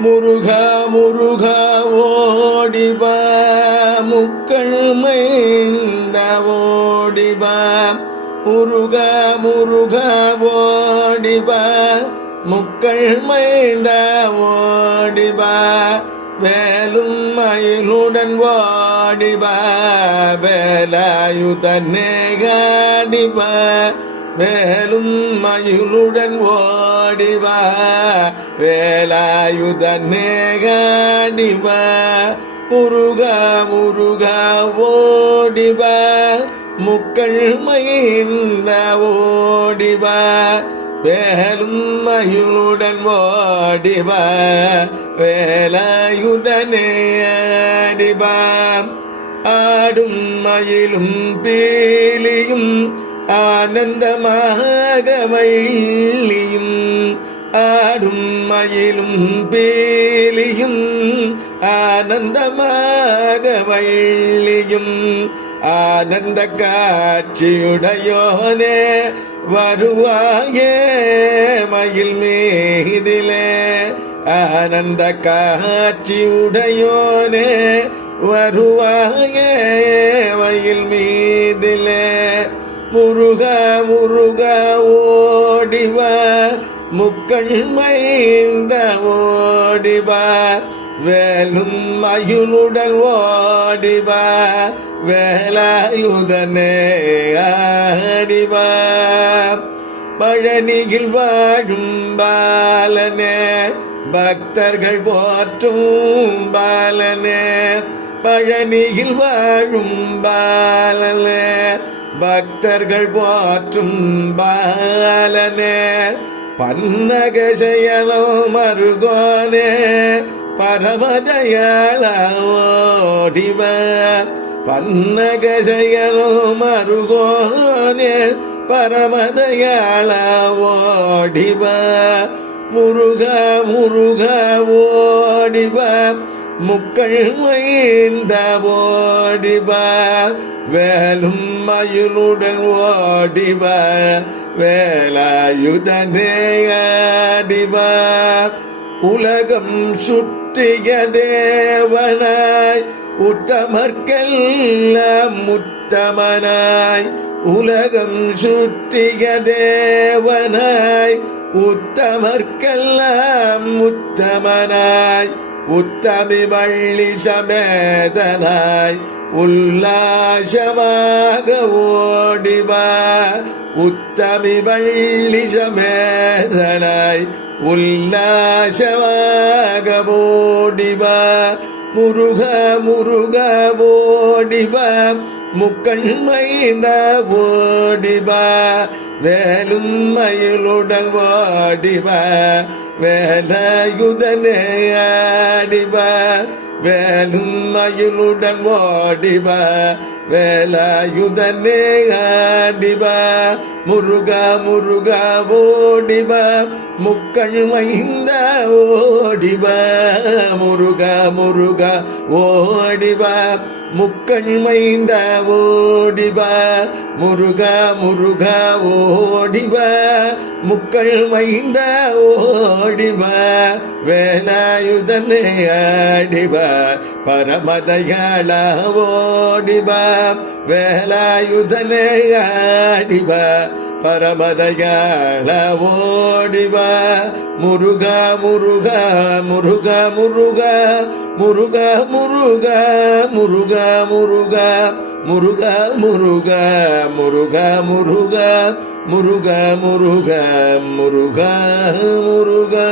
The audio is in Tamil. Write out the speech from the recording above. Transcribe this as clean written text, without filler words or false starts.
முருகா முருகா ஓடிவா முக்கள் மைந்த ஓடிவா முருகா முருகா ஓடிவா முக்கள் மைந்த ஓடிவா வேலும் மயிலுடன் ஓடிவா வேலாயுதனே காடிவா வேலும் மயிலுடன் ஓடிவா வேலாயுதனே காடிவா முருகா முருகா ஓடிவா முக்கள் மகிழ்ந்த ஓடிவா வேலும் மயிலுடன் ஓடிவா வேலாயுதனே ஆடிவா ஆடும் மயிலும் பீலியும் ஆனந்தமாக வள்ளியும் ஆடும் மயிலும் பீலியும் ஆனந்தமாக வள்ளியும் ஆனந்த காட்சியுடையோனே வருவாயே மயில் மீதிலே ஆனந்த காட்சியுடையோனே வருவாயே மயில் மீதிலே முருகா முருகா ஓடிவா முக்கள் மைந்த ஓடிவா வேலும் மயிலுடன் ஓடிவா வேலாயுதனே ஆடிவா பழனியில் வாழும் பாலனே பக்தர்கள் போற்றும் பாலனே பழனியில் வாழும் பாலனே பக்தர்கள் போற்றும் பாலனே பன்னக செயலோ மருகோனே பரமதயாள ஓடிவா பன்னக செயலோ மருகோனே பரமதயாள ஓடிவா முருகா முருகா ஓடிவா முக்கள் மைந்த ஓடிவா வேலும் மயிலுடன் ஓடிவா வேலாயுதனே ஆடிவா உலகம் சுற்றிய தேவனாய் உத்தமர்க்கெல்லாம் முத்தமனாய் உலகம் சுற்றிய தேவனாய் உத்தமர்க்கெல்லாம் முத்தமனாய் உத்தமி வள்ளி சமேதனாய் உல்லாசமாக ஓடிவா உத்தமி வள்ளி சமேதனாய் உல்லாசமாக ஓடிவா முருகா முருகா ஓடிவா முக்கள் மைந்த ஓடிவா வேலும் மயிலுடன் ஓடிவா வேலாயுதனே ஆடிவா வேலும் மயிலுடன் ஓடிவா வேலாயுதனே ஆடிவா முருகா முருகா ஓடிவா முக்கள் மைந்த ஓடிவா முருகா முருகா ஓடிவா முக்கள் மைந்த ஓடிவா முருகா முருகா ஓடிவா முக்கள் மைந்த ஓடிவா வேலாயுதனே ஆடிவா பரமதயாள ஓடிவா வேலாயுதனே ஆடிவா பரமதயாள ஓடிவா முருகா முருகா முருகா முருகா முருகா முருகா முருகா முருகா முருகா முருகா முருகா முருகா முருகா முருகா முருகா முருகா